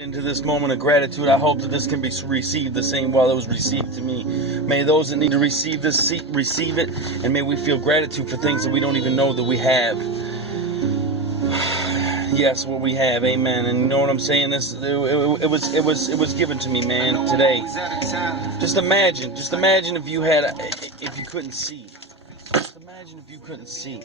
Into this moment of gratitude, I hope that this can be received the same way it was received to me. May those that need to receive this receive it, and may we feel gratitude for things that we don't even know that we have. Yes, what we have, amen. And you know what I'm saying? It was given to me, man, today. Just imagine if you couldn't see. Just imagine if you couldn't see.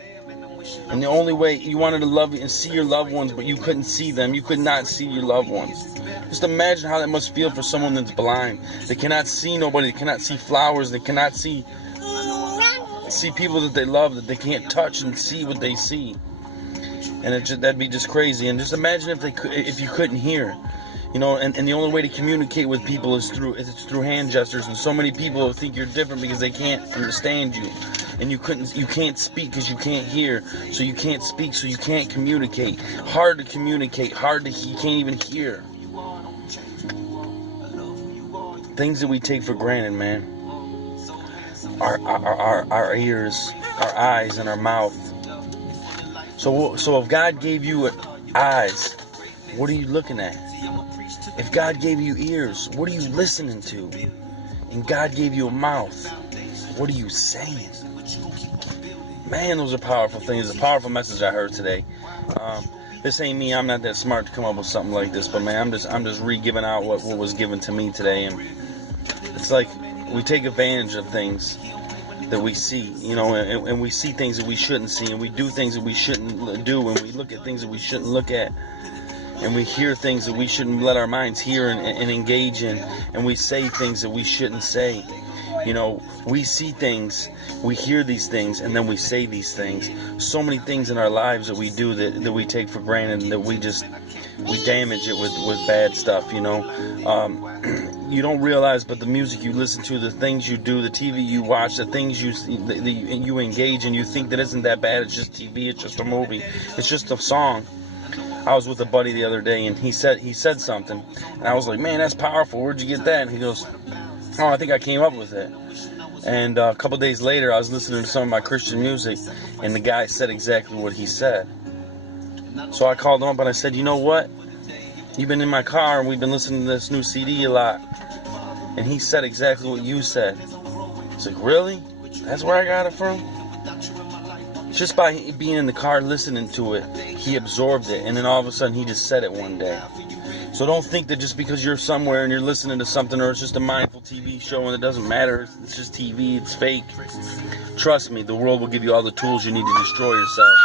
And the only way you wanted to love and see your loved ones, but you couldn't see them. You could not see your loved ones. Just imagine how that must feel for someone that's blind. They cannot see nobody. They cannot see flowers. They cannot see people that they love, that they can't touch and see what they see. And that'd be just crazy. And just imagine if you couldn't hear. You know, and the only way to communicate with people is through hand gestures. And so many people think you're different because they can't understand you. And you can't speak because you can't hear. So you can't speak, so you can't communicate. Hard to communicate, you can't even hear. Things that we take for granted, man. Our ears, our eyes, and our mouth. So if God gave you eyes, what are you looking at? If God gave you ears, what are you listening to? And God gave you a mouth, what are you saying? Man, those are powerful things. It's a powerful message I heard today. This ain't me. I'm not that smart to come up with something like this, but man, I'm just re-giving out what was given to me today. And it's like we take advantage of things that we see, you know, and we see things that we shouldn't see, and we do things that we shouldn't do, and we look at things that we shouldn't look at, and we hear things that we shouldn't let our minds hear and engage in, and we say things that we shouldn't say. You know, we see things, we hear these things, and then we say these things. So many things in our lives that we do that we take for granted, and that we damage it with bad stuff, you know. You don't realize, but the music you listen to, the things you do, the TV you watch, the things you engage in, you think that isn't that bad. It's just TV, it's just a movie, it's just a song. I was with a buddy the other day, and he said something, and I was like, man, that's powerful. Where'd you get that? And he goes, oh, I think I came up with it. And a couple days later, I was listening to some of my Christian music, and the guy said exactly what he said. So I called him up and I said, you know what? You've been in my car and we've been listening to this new CD a lot. And he said exactly what you said. He's like, really? That's where I got it from? Just by being in the car listening to it, he absorbed it. And then all of a sudden, he just said it one day. So don't think that just because you're somewhere and you're listening to something, or it's just a mindful TV show and it doesn't matter, it's just TV, it's fake. Trust me, the world will give you all the tools you need to destroy yourself.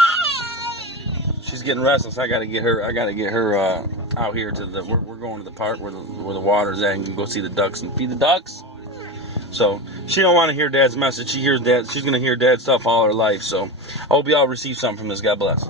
She's getting restless. I gotta get her out here to we're going to the park where the water's at, and you can go see the ducks and feed the ducks. So she don't want to hear Dad's message. She's gonna hear Dad's stuff all her life. So I hope y'all receive something from this. God bless.